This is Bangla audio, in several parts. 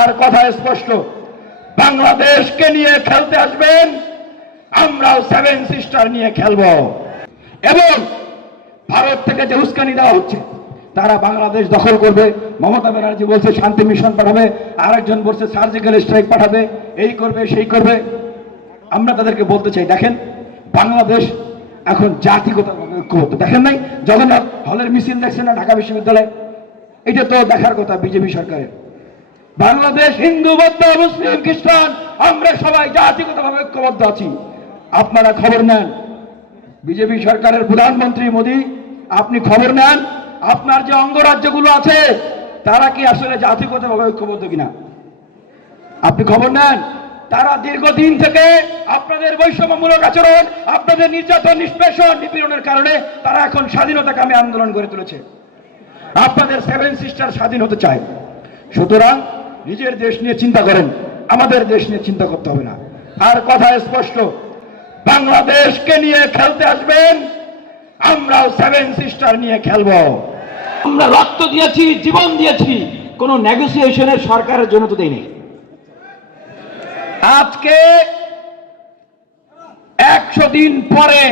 আর কথা স্পষ্ট। বাংলাদেশকে নিয়ে খেলতে আসবেন, আমরাও সেভেন সিস্টার নিয়ে খেলব। এবং ভারত থেকে যে উস্কানি দেওয়া হচ্ছে, তারা বাংলাদেশ দখল করবে। মমতা ব্যানার্জি বলছে, শান্তি মিশন পাঠাবে। আরেকজন বলছে সার্জিক্যাল স্ট্রাইক পাঠাবে। এই করবে, সেই করবে। আমরা তাদেরকে বলতে চাই, দেখেন, বাংলাদেশ এখন জাতিগত দেখেন নাই, জগন্নাথ হলের মিছিল দেখছেন না ঢাকা বিশ্ববিদ্যালয়ে? এটা তো দেখার কথা বিজেপি সরকারের। বাংলাদেশ হিন্দু, বৌদ্ধ, মুসলিম, খ্রিস্টান, আমরা সবাই জাতিগতভাবে ঐক্যবদ্ধ আছি। আপনারা খবর নেন। বিজেপি সরকারের প্রধানমন্ত্রী মোদী, আপনি খবর নেন। আপনার যে অঙ্গরাজ্যগুলো আছে, তারা কি আসলে জাতিগতভাবে ঐক্যবদ্ধ কিনা? আপনি খবর নেন। তারা দীর্ঘদিন থেকে আপনাদের বৈষম্যমূলক আচরণ, আপনাদের নির্যাতন, নিষ্পেষণ, নিপীড়নের কারণে তারা এখন স্বাধীনতাকামী আন্দোলন গড়ে তুলেছে। আপনাদের সেভেন সিস্টার স্বাধীন হতে চায়। সুতরাং নিজের দেশ নিয়ে চিন্তা করেন আমাদের দেশ নিয়ে চিন্তা করতে হবে না। আর কথা স্পষ্ট বাংলাদেশকে নিয়ে খেলতে আসবেন আমরাও সেভেন সিস্টার নিয়ে খেলব। আমরা রক্ত দিয়েছি জীবন দিয়েছি কোনো নেগোসিয়েশনের সরকারের জন্য তো দেয়নি। আজকে একশো দিন পরে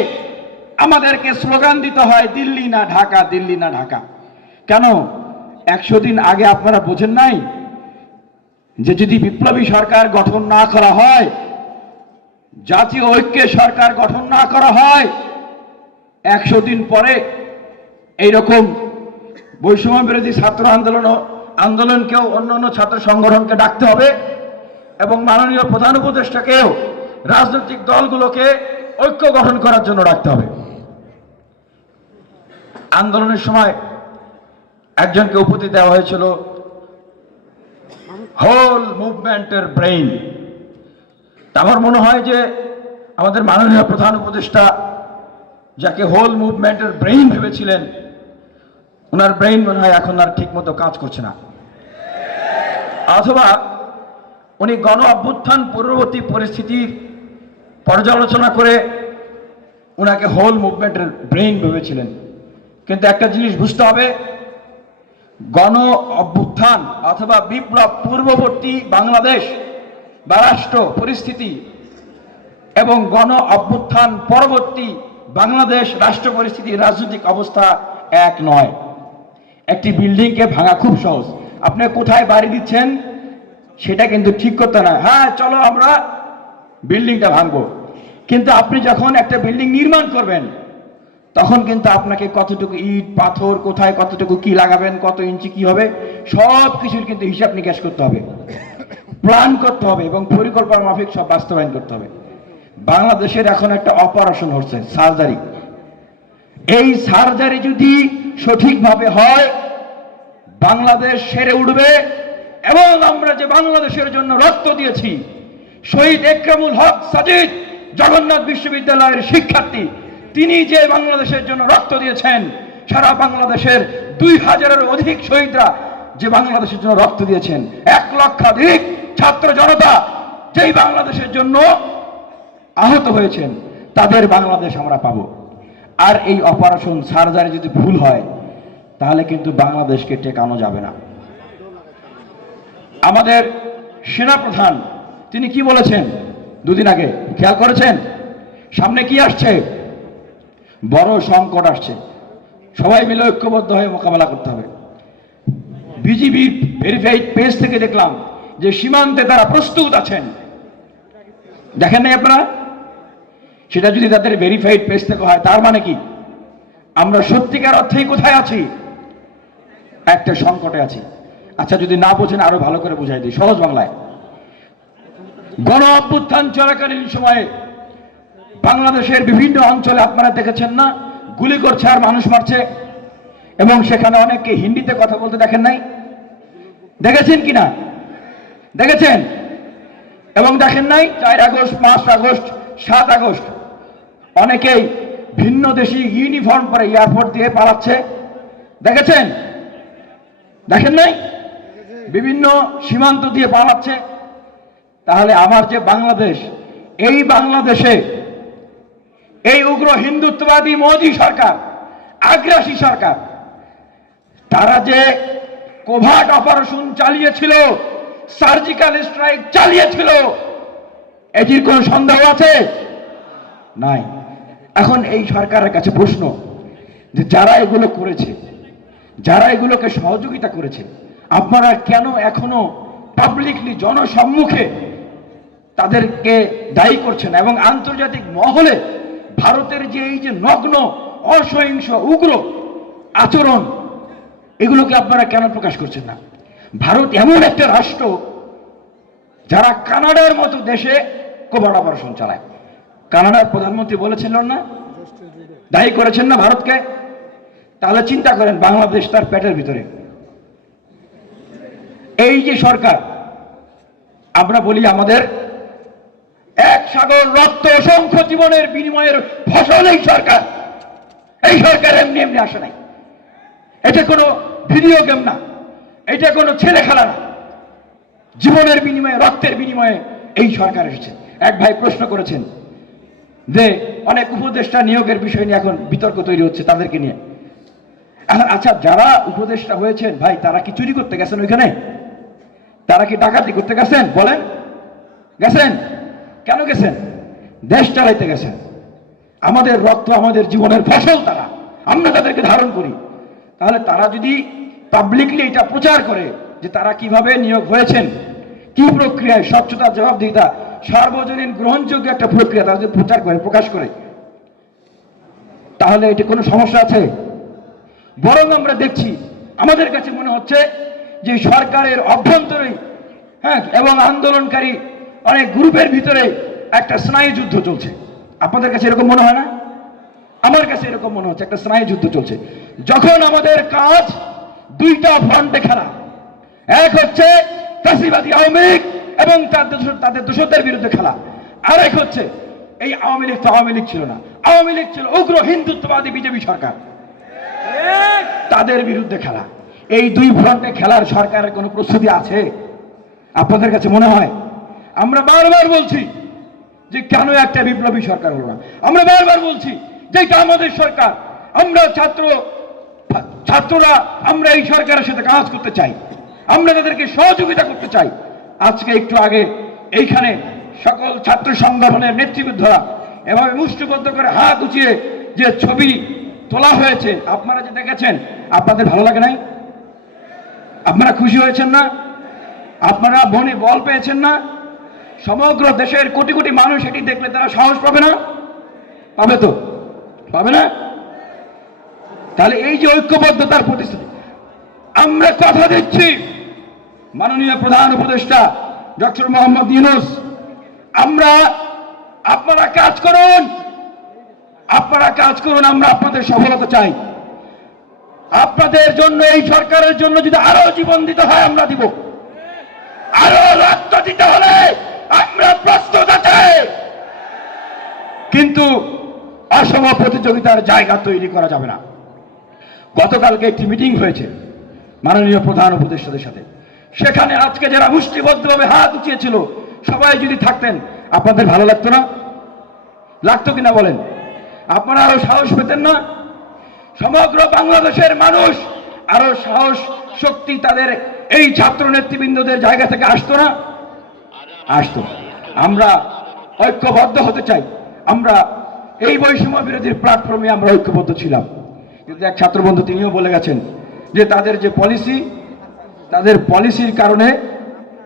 আমাদেরকে স্লোগান দিতে হয় দিল্লি না ঢাকা দিল্লি না ঢাকা। কেন? একশো দিন আগে আপনারা বোঝেন নাই যে যদি বিপ্লবী সরকার গঠন না করা হয়, জাতীয় ঐক্যের সরকার গঠন না করা হয়, একশো দিন পরে এইরকম বৈষম্য বিরোধী ছাত্র আন্দোলন আন্দোলনকেও অন্য অন্য ছাত্র সংগঠনকে ডাকতে হবে এবং মাননীয় প্রধান উপদেষ্টাকেও রাজনৈতিক দলগুলোকে ঐক্য গঠন করার জন্য ডাকতে হবে। আন্দোলনের সময় একজনকে উপতি দেওয়া হয়েছিল হোল মুভমেন্টের ব্রেইন আমার মনে হয় যে আমাদের মাননীয় প্রধান উপদেষ্টা যাকে হোল মুভমেন্টের ব্রেইন ভেবেছিলেন, ওনার ব্রেইন মনে হয় এখন আর ঠিক মতো কাজ করছে না। অথবা উনি গণ অভ্যুত্থান পূর্ববর্তী পরিস্থিতির পর্যালোচনা করে ওনাকে হোল মুভমেন্টের ব্রেইন ভেবেছিলেন। কিন্তু একটা জিনিস বুঝতে হবে গণ অভ্যুত্থান অথবা বিপ্লব পূর্ববর্তী বাংলাদেশ বা রাষ্ট্র পরিস্থিতি এবং গণ অভ্যুত্থান পরবর্তী বাংলাদেশ রাষ্ট্র পরিস্থিতি রাজনৈতিক অবস্থা এক নয়। একটি বিল্ডিংকে ভাঙা খুব সহজ। আপনি কোথায় বাড়ি দিচ্ছেন সেটা কিন্তু ঠিক করতে না। হ্যাঁ চলো আমরা বিল্ডিংটা ভাঙবো। কিন্তু আপনি যখন একটা বিল্ডিং নির্মাণ করবেন তখন কিন্তু আপনাকে কতটুকু ইট, পাথর, কোথায় কতটুকু কি লাগাবেন, কত ইঞ্চি কি হবে, সব কিছুর কিন্তু হিসাব নিকাশ করতে হবে। প্ল্যান করতে হবে এবং পরিকল্পনা মাফিক সব বাস্তবায়ন করতে হবে। বাংলাদেশের এখন একটা অপারেশন হচ্ছে সার্জারি এই সার্জারি যদি সঠিকভাবে হয়, বাংলাদেশ সেরে উঠবে এবং আমরা যে বাংলাদেশের জন্য রক্ত দিয়েছি, শহীদ একরামুল হক সাজিদ, জগন্নাথ বিশ্ববিদ্যালয়ের শিক্ষার্থী তিনি যে বাংলাদেশের জন্য রক্ত দিয়েছেন, সারা বাংলাদেশের দুই হাজারের অধিক শহীদরা যে বাংলাদেশের জন্য রক্ত দিয়েছেন। এক লক্ষাধিক ছাত্র জনতা যেই বাংলাদেশের জন্য আহত হয়েছেন, তাদের বাংলাদেশ আমরা পাবো। আর এই অপারেশন সার্জারি যদি ভুল হয়, তাহলে কিন্তু বাংলাদেশকে টেকানো যাবে না। আমাদের সেনাপ্রধান, তিনি কি বলেছেন? দুদিন আগে, খেয়াল করেছেন? সামনে কি আসছে? বড় সংকট আসছে। সবাই মিলে ঐক্যবদ্ধ হয়ে মোকাবেলা করতে হবে। বিজিবি ভেরিফাইড পেজ থেকে দেখলাম যে সীমান্তে তারা প্রস্তুত আছেন। দেখেন নাই আপনারা? সেটা যদি তাদের ভেরিফাইড পেজ থেকে হয়, তার মানে কি? আমরা সত্যিকার অর্থেই কোথায় আছি? একটা সংকটে আছি। আচ্ছা যদি না বোঝেন, আরও ভালো করে বুঝাই দিই। সহজ বাংলায়। গণ অভ্যুত্থান চলাকালীন সময়ে বাংলাদেশের বিভিন্ন অঞ্চলে আপনারা দেখেছেন না, গুলি করছে আর মানুষ মারছে। এবং সেখানে অনেককে হিন্দিতে কথা বলতে দেখেন নাই। দেখেছেন কিনা? দেখেছেন? এবং দেখেন নাই, চার আগস্ট, পাঁচ আগস্ট, সাত আগস্ট, অনেকেই ভিন্ন দেশি ইউনিফর্ম পরে এয়ারপোর্ট দিয়ে পালাচ্ছে। দেখেছেন? দেখেন নাই? বিভিন্ন সীমান্ত দিয়ে পালাচ্ছে। তাহলে আমার যে বাংলাদেশ, এই বাংলাদেশে এই উগ্র হিন্দুত্ববাদী মোদী সরকার, আগ্রাসী সরকার, তারা যে কোভার্ট অপারেশন চালিয়েছিল, সার্জিক্যাল স্ট্রাইক চালিয়েছিল এটির কোন সন্দেহ আছে? নাই। এখন এই সরকারের কাছে প্রশ্ন যে যারা এগুলো করেছে, যারা এগুলোকে সহযোগিতা করেছে, আপনারা কেন এখনও পাবলিকলি জনসম্মুখে তাদেরকে দায়ী করছেন এবং আন্তর্জাতিক মহলে ভারতের যে এই যে নগ্ন, অসহিংস, উগ্র আচরণ, এগুলোকে আপনারা কেন প্রকাশ করছেন না? ভারত এমন একটা রাষ্ট্র যারা কানাডার মতো দেশে কোভার অপারেশন চালায়। কানাডার প্রধানমন্ত্রী বলেছিলেন না? দায়ী করেছেন না ভারতকে? তাহলে চিন্তা করেন, বাংলাদেশ তার পেটের ভিতরে। এই যে সরকার, আমরা বলি আমাদের সাগর রক্ত অসংখ্য জীবনের বিনিময়ের ফসল এই সরকার। এই সরকার এমনি এমনি আসে নাই। এটা কোনো ভিডিও গেম না। এটা কোনো ছেলে খেলা না। জীবনের বিনিময়ে, রক্তের বিনিময়ে এই সরকার এসেছে। এক ভাই প্রশ্ন করেছেন যে, অনেক উপদেষ্টা নিয়োগের বিষয় নিয়ে এখন বিতর্ক তৈরি হচ্ছে তাদেরকে নিয়ে। এখন আচ্ছা যারা উপদেষ্টা হয়েছেন, ভাই, তারা কি চুরি করতে গেছেন ওইখানে? তারা কি ডাকাতি করতে গেছেন? বলেন। গেছেন? কেন গেছেন? দেশ চালাইতে গেছেন। আমাদের রক্ত আমাদের জীবনের ফসল তারা। আমরা তাদেরকে ধারণ করি। তাহলে তারা যদি পাবলিকলি এটা প্রচার করে যে তারা কীভাবে নিয়োগ হয়েছেন, কি প্রক্রিয়ায় স্বচ্ছতা, জবাবদিহিতা, সার্বজনীন গ্রহণযোগ্য একটা প্রক্রিয়া তারা যদি প্রচার করে, প্রকাশ করে, তাহলে এটি কোনো সমস্যা আছে? বরং আমরা দেখছি, আমাদের কাছে মনে হচ্ছে যে সরকারের অভ্যন্তরেই হ্যাঁ এবং আন্দোলনকারী অনেক গ্রুপের ভিতরে একটা স্নায়ু যুদ্ধ চলছে। আপনাদের কাছে এরকম মনে হয় না? আমার কাছে এরকম মনে হচ্ছে, একটা স্নায়ু যুদ্ধ চলছে। যখন আমাদের কাজ, দুইটা ফ্রন্টে খেলা। এক হচ্ছে কাশিবাদী আওয়ামী লীগ এবং তাদের দোষদের বিরুদ্ধে খেলা। আরেক হচ্ছে এই আওয়ামী লীগ তো আওয়ামী লীগ ছিল না। আওয়ামী লীগ ছিল উগ্র হিন্দুত্ববাদী বিজেপি সরকার। তাদের বিরুদ্ধে খেলা। এই দুই ফ্রন্টে খেলার সরকারের কোনো প্রস্তুতি আছে? আপনাদের কাছে মনে হয়? আমরা বারবার বলছি যে কেন একটা বিপ্লবী সরকার হলো না? আমরা বারবার বলছি যে এটা আমাদের সরকার। আমরা ছাত্র, ছাত্ররা, আমরা এই সরকারের সাথে কাজ করতে চাই। আমরা তাদেরকে সহযোগিতা করতে চাই। আজকে একটু আগে এইখানে সকল ছাত্র সংগঠনের নেতৃবৃন্দরা এভাবে মুষ্টিবদ্ধ করে হাত উঁচিয়ে যে ছবি তোলা হয়েছে, আপনারা যে দেখেছেন, আপনাদের ভালো লাগে নাই? আপনারা খুশি হয়েছেন না? আপনারা বনে বল পেয়েছেন না? সমগ্র দেশের কোটি কোটি মানুষ এটি দেখলে তারা সাহস পাবে না? পাবে তো? পাবে না? তাহলে এই যে ঐক্যবদ্ধতার প্রতিশ্রুতি, আমরা কথা দিচ্ছি মাননীয় প্রধান উপদেষ্টা ডক্টর মোহাম্মদ ইউনুস, আমরা আপনারা কাজ করুন, আপনারা কাজ করুন, আমরা আপনাদের সফলতা চাই। আপনাদের জন্য, এই সরকারের জন্য যদি আরও জীবন দিতে হয়, আমরা দিব। আরও রক্ত দিতে হলে আমরা প্রস্তুত আছে। কিন্তু অসম প্রতিযোগিতার জায়গা তৈরি করা যাবে না। গতকালকে একটি মিটিং হয়েছে মাননীয় প্রধান উপদেষ্টাদের সাথে। সেখানে আজকে যারা মুষ্টিবদ্ধভাবে হাত উঠিয়েছিল সবাই যদি থাকতেন, আপনাদের ভালো লাগতো না? লাগতো কিনা বলেন? আপনারা আরও সাহস পেতেন না? সমগ্র বাংলাদেশের মানুষ আরও সাহস, শক্তি তাদের এই ছাত্র নেতৃবৃন্দদের জায়গা থেকে আসতো না? আসতো। আমরা ঐক্যবদ্ধ হতে চাই। আমরা এই বৈষম্য বিরোধীর প্ল্যাটফর্মে আমরা ঐক্যবদ্ধ ছিলাম। কিন্তু এক ছাত্রবন্ধু তিনিও বলে গেছেন যে, তাদের যে পলিসি তাদের পলিসির কারণে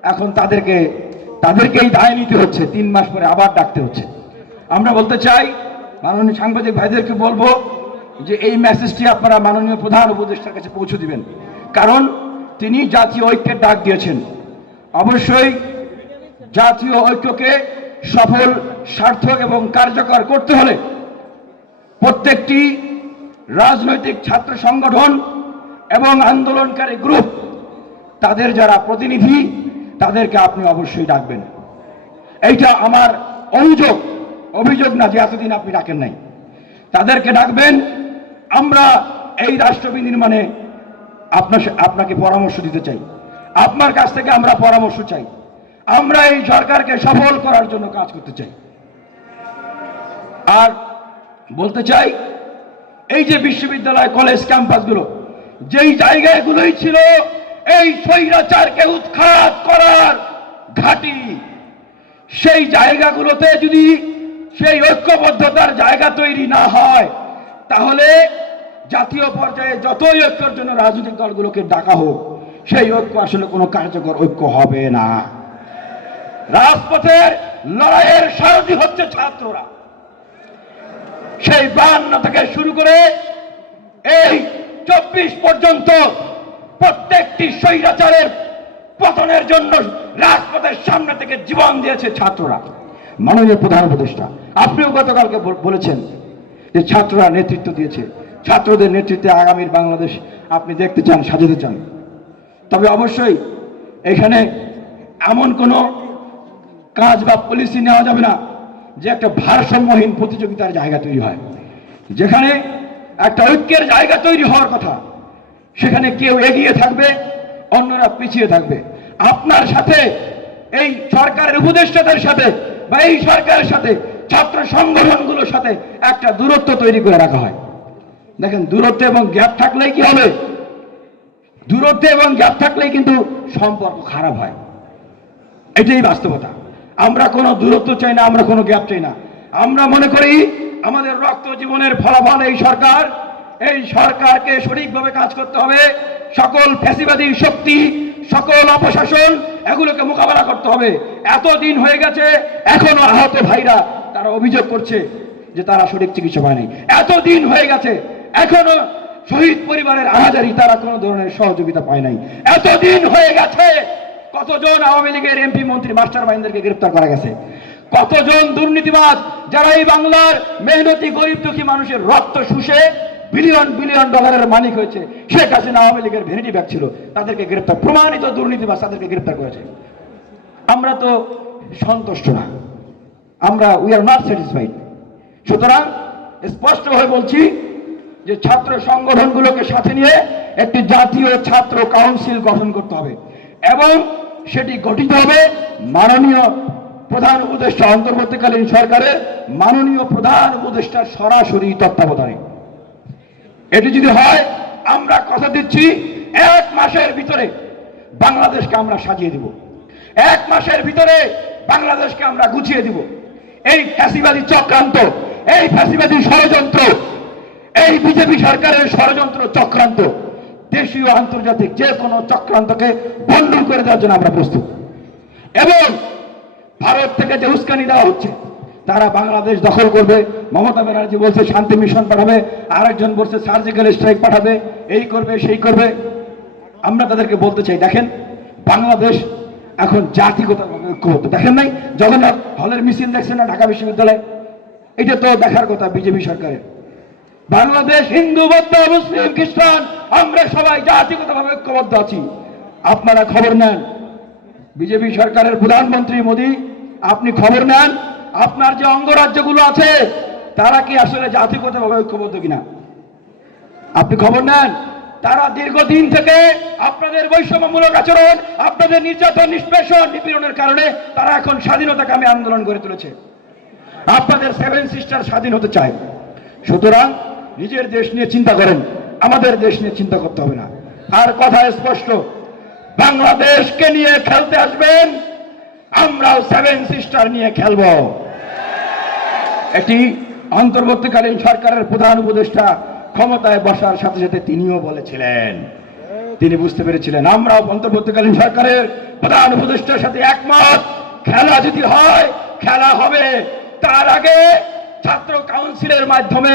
এখন তাদেরকে, তাদেরকেই দায় নিতে হচ্ছে। তিন মাস পরে আবার ডাকতে হচ্ছে। আমরা বলতে চাই, মাননীয় সাংবাদিক ভাইদেরকে বলব যে, এই মেসেজটি আপনারা মাননীয় প্রধান উপদেষ্টার কাছে পৌঁছে দিবেন। কারণ তিনি জাতীয় ঐক্যের ডাক দিয়েছেন। অবশ্যই জাতীয় ঐক্যকে সফল, সার্থক এবং কার্যকর করতে হলে প্রত্যেকটি রাজনৈতিক ছাত্র সংগঠন এবং আন্দোলনকারী গ্রুপ, তাদের যারা প্রতিনিধি, তাদেরকে আপনি অবশ্যই ডাকবেন। এইটা আমার অভিযোগ অভিযোগ না যে এতদিন আপনি ডাকেন নাই। তাদেরকে ডাকবেন, আমরা এই রাষ্ট্র বিনির্মাণে আপনার আপনাকে পরামর্শ দিতে চাই। আপনার কাছ থেকে আমরা পরামর্শ চাই। আমরা এই সরকারকে সফল করার জন্য কাজ করতে চাই। আর বলতে চাই, এই যে বিশ্ববিদ্যালয় কলেজ ক্যাম্পাসগুলো, যেই জায়গাগুলোই ছিল এই স্বৈরাচারকে উৎখাত করার ঘাটি, সেই জায়গাগুলোতে যদি সেই ঐক্যবদ্ধতার জায়গা তৈরি না হয়, তাহলে জাতীয় পর্যায়ে যতই ঐক্যের জন্য রাজনৈতিক দলগুলোকে ডাকা হোক, সেই ঐক্য আসলে কোনো কার্যকর ঐক্য হবে না। রাজপথের লড়াইয়ের সারথি হচ্ছে ছাত্ররা। সেই বান্ন থেকে শুরু করে এই চব্বিশ পর্যন্ত প্রত্যেকটি স্বৈরাচারের পতনের জন্য রাজপথের সামনে থেকে জীবন দিয়েছে ছাত্ররা। মাননীয় প্রধান উপদেষ্টা, আপনিও গতকালকে বলেছেন যে ছাত্ররা নেতৃত্ব দিয়েছে। ছাত্রদের নেতৃত্বে আগামীর বাংলাদেশ আপনি দেখতে চান, সাজাতে চান। তবে অবশ্যই এখানে এমন কোনো কাজ বা পলিসি নেওয়া যাবে না। যে একটা ভারসাম্যহীন প্রতিযোগিতার জায়গা তৈরি হয়। যেখানে একটা ঐক্যের জায়গা তৈরি হওয়ার কথা, সেখানে কেউ এগিয়ে থাকবে, অন্যরা পিছিয়ে থাকবে। আপনার সাথে, এই সরকারের উপদেষ্টাদের সাথে বা এই সরকারের সাথে ছাত্র সংগঠনগুলোর সাথে একটা দূরত্ব তৈরি করে রাখা হয়। দেখেন, দূরত্ব এবং গ্যাপ থাকলেই কি হবে? দূরত্ব এবং গ্যাপ থাকলেই কিন্তু সম্পর্ক খারাপ হয়। এটাই বাস্তবতা। আমরা কোনো দূরত্ব চাই না, আমরা কোনো গ্যাপ চাই না। আমরা মনে করি আমাদের রক্ত জীবনের ফলাফল এই সরকার, এই সরকারকে সঠিকভাবে কাজ করতে হবে। সকল ফ্যাসিবাদী শক্তি, সকল অপশাসন এগুলোকে মোকাবেলা করতে হবে। এত দিন হয়ে গেছে, এখনও আহত ভাইরা তারা অভিযোগ করছে যে তারা সঠিক চিকিৎসা পায়নি। এত দিন হয়ে গেছে, এখনও শহীদ পরিবারের আহাজারি তারা কোনো ধরনের সহযোগিতা পায় নাই। এতদিন হয়ে গেছে কতজন আওয়ামী লীগের এমপি, মন্ত্রী মাস্টার মাইন্ডারকে গ্রেফতার করা গেছে? কতজন দুর্নীতিবাজ যারা এই বাংলার মেহনতি, গরিব দুঃখী মানুষের রক্ত শুষে বিলিয়ন বিলিয়ন ডলারের মালিক হয়েছে? শেখ হাসিনা আওয়ামী লীগের ভেনিটি ব্যাগ ছিল, তাদেরকে গ্রেফতার প্রমাণিত দুর্নীতিবাজ তাদেরকে গ্রেফতার করেছে। আমরা তো সন্তুষ্ট না। আমরা উই আর নট স্যাটিসফাইড সুতরাং স্পষ্টভাবে বলছি যে ছাত্র সংগঠনগুলোকে সাথে নিয়ে একটি জাতীয় ছাত্র কাউন্সিল গঠন করতে হবে। এবং সেটি গঠিত হবে মাননীয় প্রধান উপদেষ্টা অন্তর্বর্তীকালীন সরকারের মাননীয় প্রধান উপদেষ্টার সরাসরি তত্ত্বাবধানে। এটি যদি হয়, আমরা কথা দিচ্ছি, এক মাসের ভিতরে বাংলাদেশকে আমরা সাজিয়ে দিব। এক মাসের ভিতরে বাংলাদেশকে আমরা গুছিয়ে দিব। এই ফ্যাসিবাদী চক্রান্ত, এই ফ্যাসিবাদী ষড়যন্ত্র, এই বিজেপি সরকারের ষড়যন্ত্র চক্রান্ত দেশীয় আন্তর্জাতিক যে কোনো চক্রান্তকে বন্ধ করে দেওয়ার জন্য আমরা প্রস্তুত। এবং ভারত থেকে যে উস্কানি দেওয়া হচ্ছে, তারা বাংলাদেশ দখল করবে। মমতা ব্যানার্জি বলছে, শান্তি মিশন পাঠাবে। আরেকজন বলছে, সার্জিক্যাল স্ট্রাইক পাঠাবে। এই করবে, সেই করবে। আমরা তাদেরকে বলতে চাই, দেখেন, বাংলাদেশ এখন জাতিগতভাবে ঐক্যবদ্ধ। দেখেন নাই, জগন্নাথ হলের মিছিল দেখছেন না ঢাকা বিশ্ববিদ্যালয়ে? এটা তো দেখার কথা বিজেপি সরকারের। বাংলাদেশ হিন্দু, বৌদ্ধ, মুসলিম, খ্রিস্টান, আমরা সবাই জাতিগতভাবে ঐক্যবদ্ধ আছি। আপনারা খবর নেন। বিজেপি সরকারের প্রধানমন্ত্রী মোদী, আপনি খবর নেন। আপনার যে অঙ্গরাজ্যগুলো আছে, তারা কি আসলে জাতিগতভাবে ঐক্যবদ্ধ কিনা? আপনি খবর নেন। তারা দীর্ঘদিন থেকে আপনাদের বৈষম্যমূলক আচরণ, আপনাদের নির্যাতন, নিষ্পেষণ, নিপীড়নের কারণে তারা এখন স্বাধীনতাকামী আন্দোলন গড়ে তুলেছে। আপনাদের সেভেন সিস্টার স্বাধীন হতে চায়। সুতরাং নিজের দেশ নিয়ে চিন্তা করেন, আমাদের দেশ নিয়ে চিন্তা করতে হবে না। আর কথা স্পষ্ট, বাংলাদেশকে নিয়ে খেলতে আসবেন, আমরাও সেভেন সিস্টার নিয়ে খেলব। এটি অন্তর্বর্তীকালীন সরকারের প্রধান উপদেষ্টা ক্ষমতায় বসার সাথে সাথে তিনিও বলেছিলেন। তিনি বুঝতে পেরেছিলেন, আমরাও অন্তর্বর্তীকালীন সরকারের প্রধান উপদেষ্টার সাথে একমত। খেলা যদি হয়, খেলা হবে। তার আগে ছাত্র কাউন্সিলের মাধ্যমে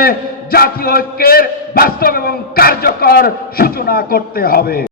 জাতীয় ঐক্যের বাস্তব এবং কার্যকর সূচনা করতে হবে।